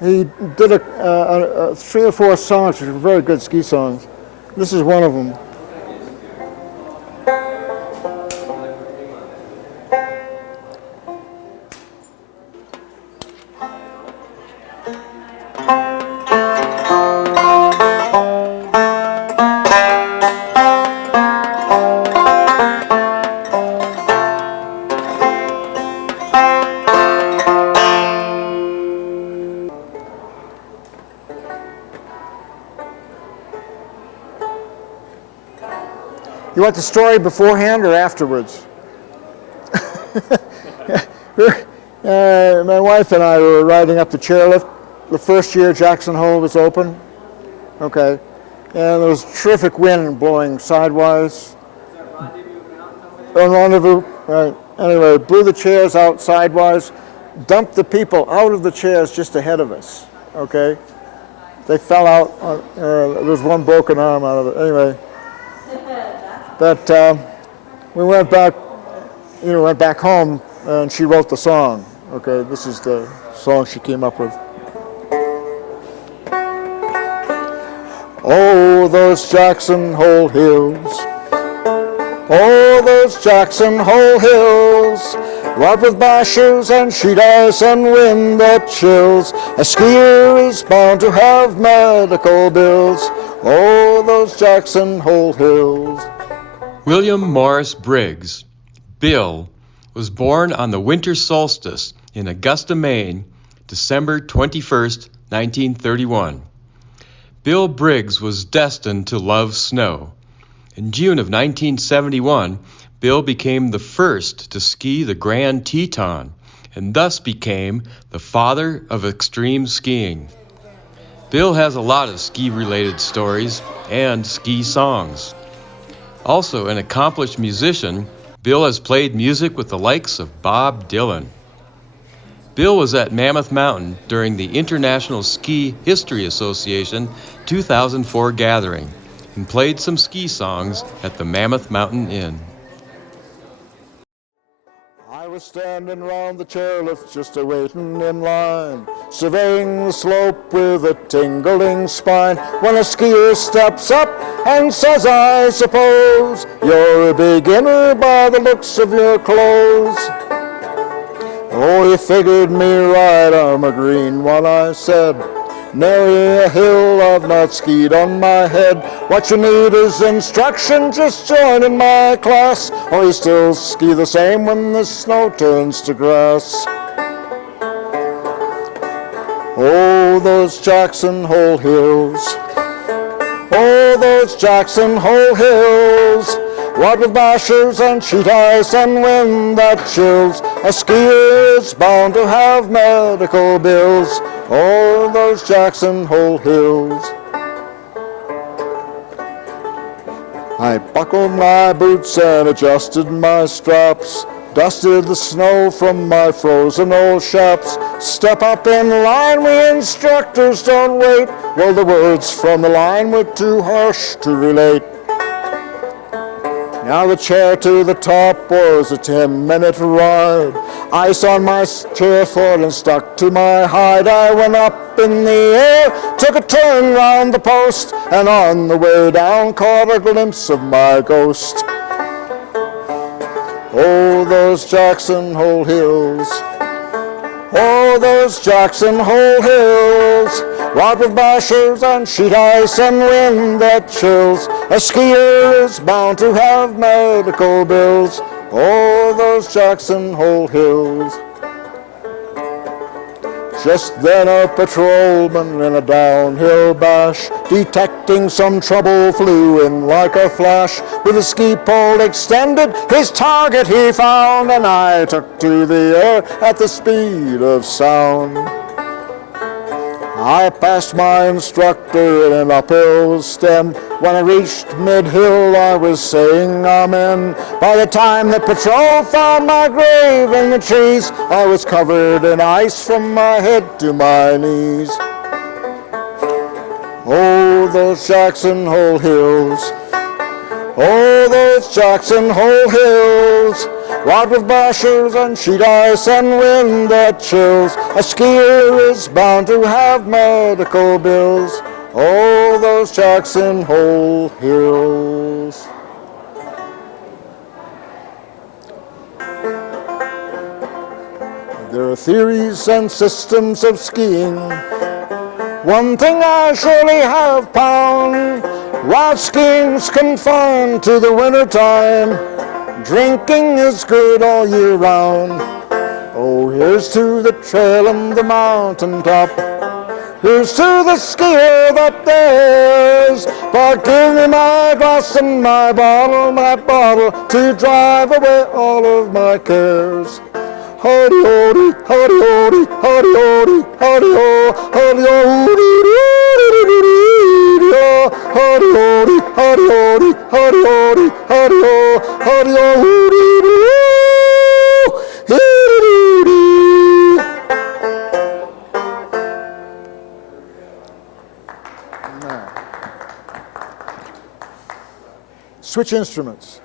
he did 3 or 4 songs which were very good ski songs. This is one of them. You want the story beforehand or afterwards? My wife and I were riding up the chairlift the first year Jackson Hole was open. Okay. And there was terrific wind blowing sidewise. Rendezvous, right. Anyway, blew the chairs out sidewise, dumped the people out of the chairs just ahead of us. Okay. They fell out. There was one broken arm out of it. Anyway. But we went back home, and she wrote the song. Okay, this is the song she came up with. Oh, those Jackson Hole hills. Oh, those Jackson Hole hills. What with bashers and sheet ice and wind that chills, a skier is bound to have medical bills. Oh, those Jackson Hole hills. William Morris Briggs, Bill, was born on the winter solstice in Augusta, Maine, December 21st, 1931. Bill Briggs was destined to love snow. In June of 1971, Bill became the first to ski the Grand Teton and thus became the father of extreme skiing. Bill has a lot of ski-related stories and ski songs. Also an accomplished musician, Bill has played music with the likes of Bob Dylan. Bill was at Mammoth Mountain during the International Ski History Association 2004 gathering and played some ski songs at the Mammoth Mountain Inn. I was standing round the chairlift just a-waiting in line, surveying the slope with a tingling spine, when a skier steps up and says, I suppose you're a beginner by the looks of your clothes. Oh, he figured me right, I'm a green one, I said. Nary a hill I've not skied on my head. What you need is instruction, just join in my class, or you still ski the same when the snow turns to grass. Oh, those Jackson Hole hills. Oh, those Jackson Hole hills. What with bashers and sheet ice and wind that chills, a skier is bound to have medical bills. Oh, those Jackson Hole hills. I buckled my boots and adjusted my straps, dusted the snow from my frozen old chaps. Step up in line, we instructors don't wait. Well, the words from the line were too harsh to relate. Now the chair to the top was a 10-minute ride. Ice on my chair foot and stuck to my hide. I went up in the air, took a turn round the post, and on the way down caught a glimpse of my ghost. Oh, those Jackson Hole hills. Oh, those Jackson Hole hills. What with bashers and sheet ice and wind that chills, a skier is bound to have medical bills. Oh, those Jackson Hole hills. Just then a patrolman in a downhill bash, detecting some trouble, flew in like a flash. With a ski pole extended, his target he found, and I took to the air at the speed of sound. I passed my instructor in an uphill stem. When I reached mid-hill, I was saying amen. By the time the patrol found my grave in the trees, I was covered in ice from my head to my knees. Oh, those Jackson Hole hills. Oh, those Jackson Hole hills. What with bashers and sheet ice and wind that chills, a skier is bound to have medical bills. Oh, those Jackson Hole hills. There are theories and systems of skiing. One thing I surely have found, while skiing's confined to the winter time, drinking is good all year round. Oh, here's to the trail and the mountain top. Here's to the skier that dares. But give me my glass and my bottle to drive away all of my cares. Howdy, howdy, howdy, howdy, howdy, howdy, howdy, howdy, howdy, howdy, howdy, howdy, howdy, howdy, howdy, howdy, howdy. Switch instruments.